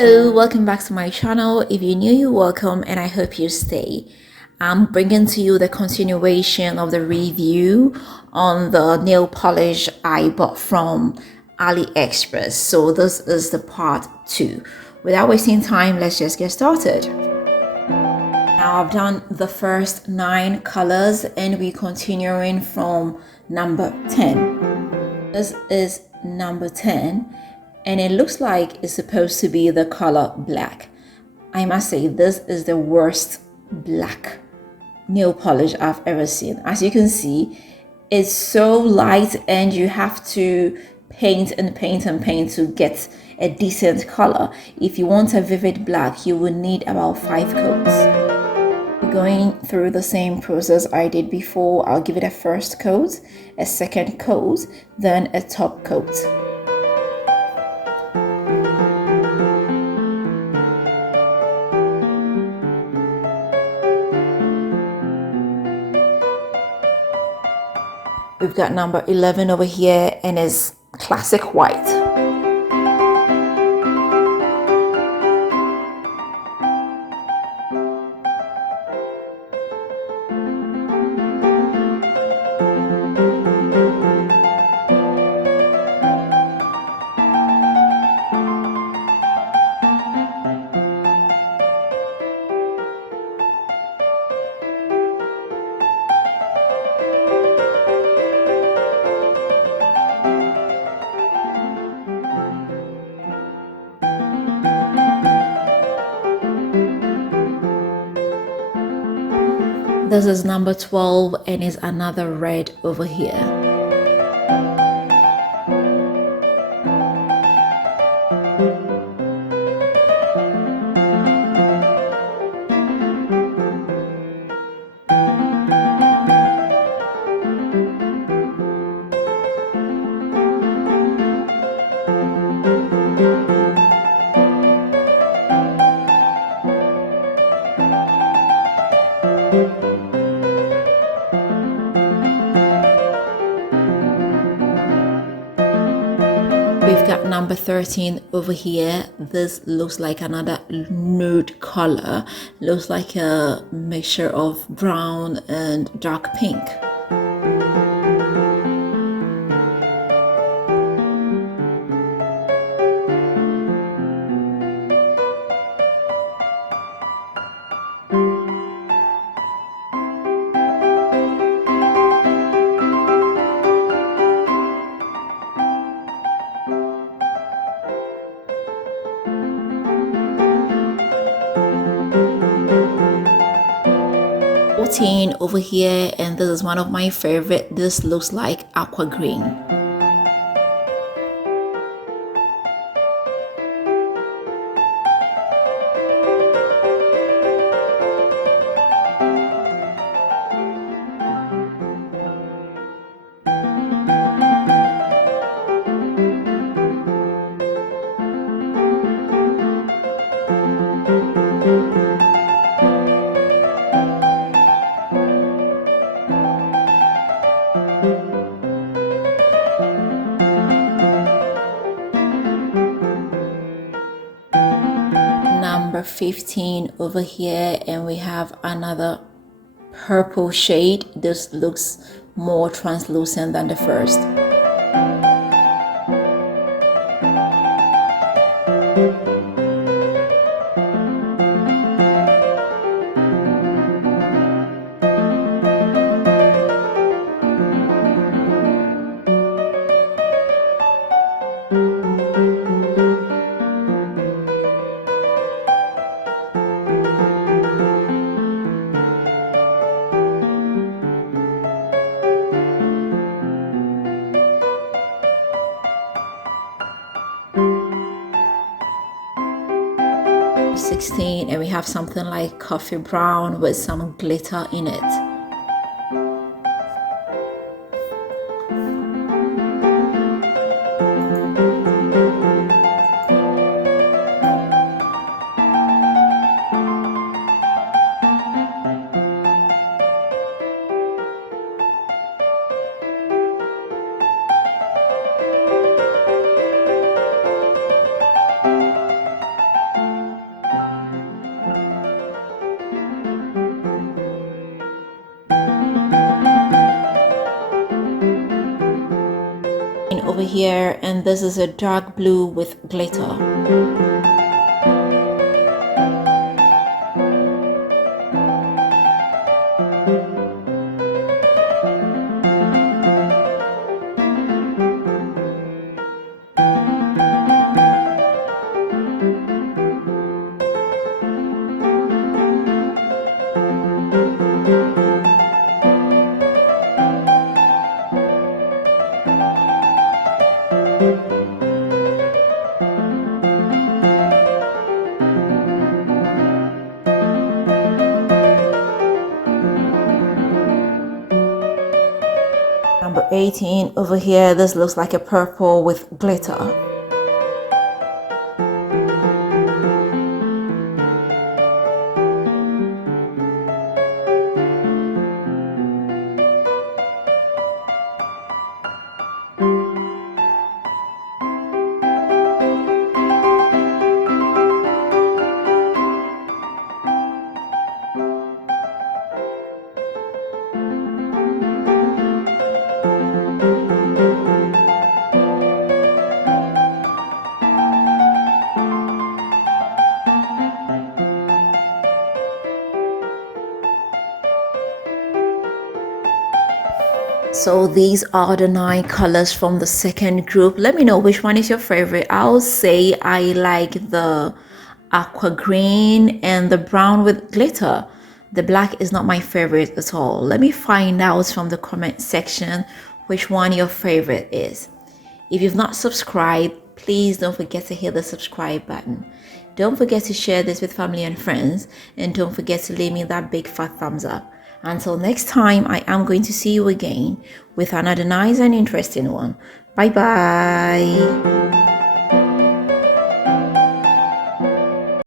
Hello, welcome back to my channel. If you're new, you're welcome and I hope you stay. I'm bringing to you the continuation of the review on the nail polish I bought from AliExpress. So this is the part 2. Without wasting time, let's just get started. Now I've done the first 9 colors and we're continuing from number 10. This is number 10 and it looks like it's supposed to be the color black. I must say this is the worst black nail polish I've ever seen. As you can see, it's so light and you have to paint and paint and paint to get a decent color. If you want a vivid black, you will need about 5 coats. Going through the same process I did before. I'll give it a first coat, a second coat, then a top coat. We've got number 11 over here and it's classic white. This is number 12 and is another red over here. We've got number 13 over here. This looks like another nude color. Looks like a mixture of brown and dark pink. Over here, and this is one of my favorite. This looks like aqua green. Number 15 over here, and we have another purple shade. This looks more translucent than the first. And we have something like coffee brown with some glitter in it. over here, and this is a dark blue with glitter. Number 18 over here, this looks like a purple with glitter. So these are the 9 colors from the second group. Let me know which one is your favorite. I'll say I like the aqua green and the brown with glitter. The black is not my favorite at all. Let me find out from the comment section which one your favorite is. If you've not subscribed, please don't forget to hit the subscribe button. Don't forget to share this with family and friends, and don't forget to leave me that big fat thumbs up. Until next time, I am going to see you again with another nice and interesting one. Bye bye.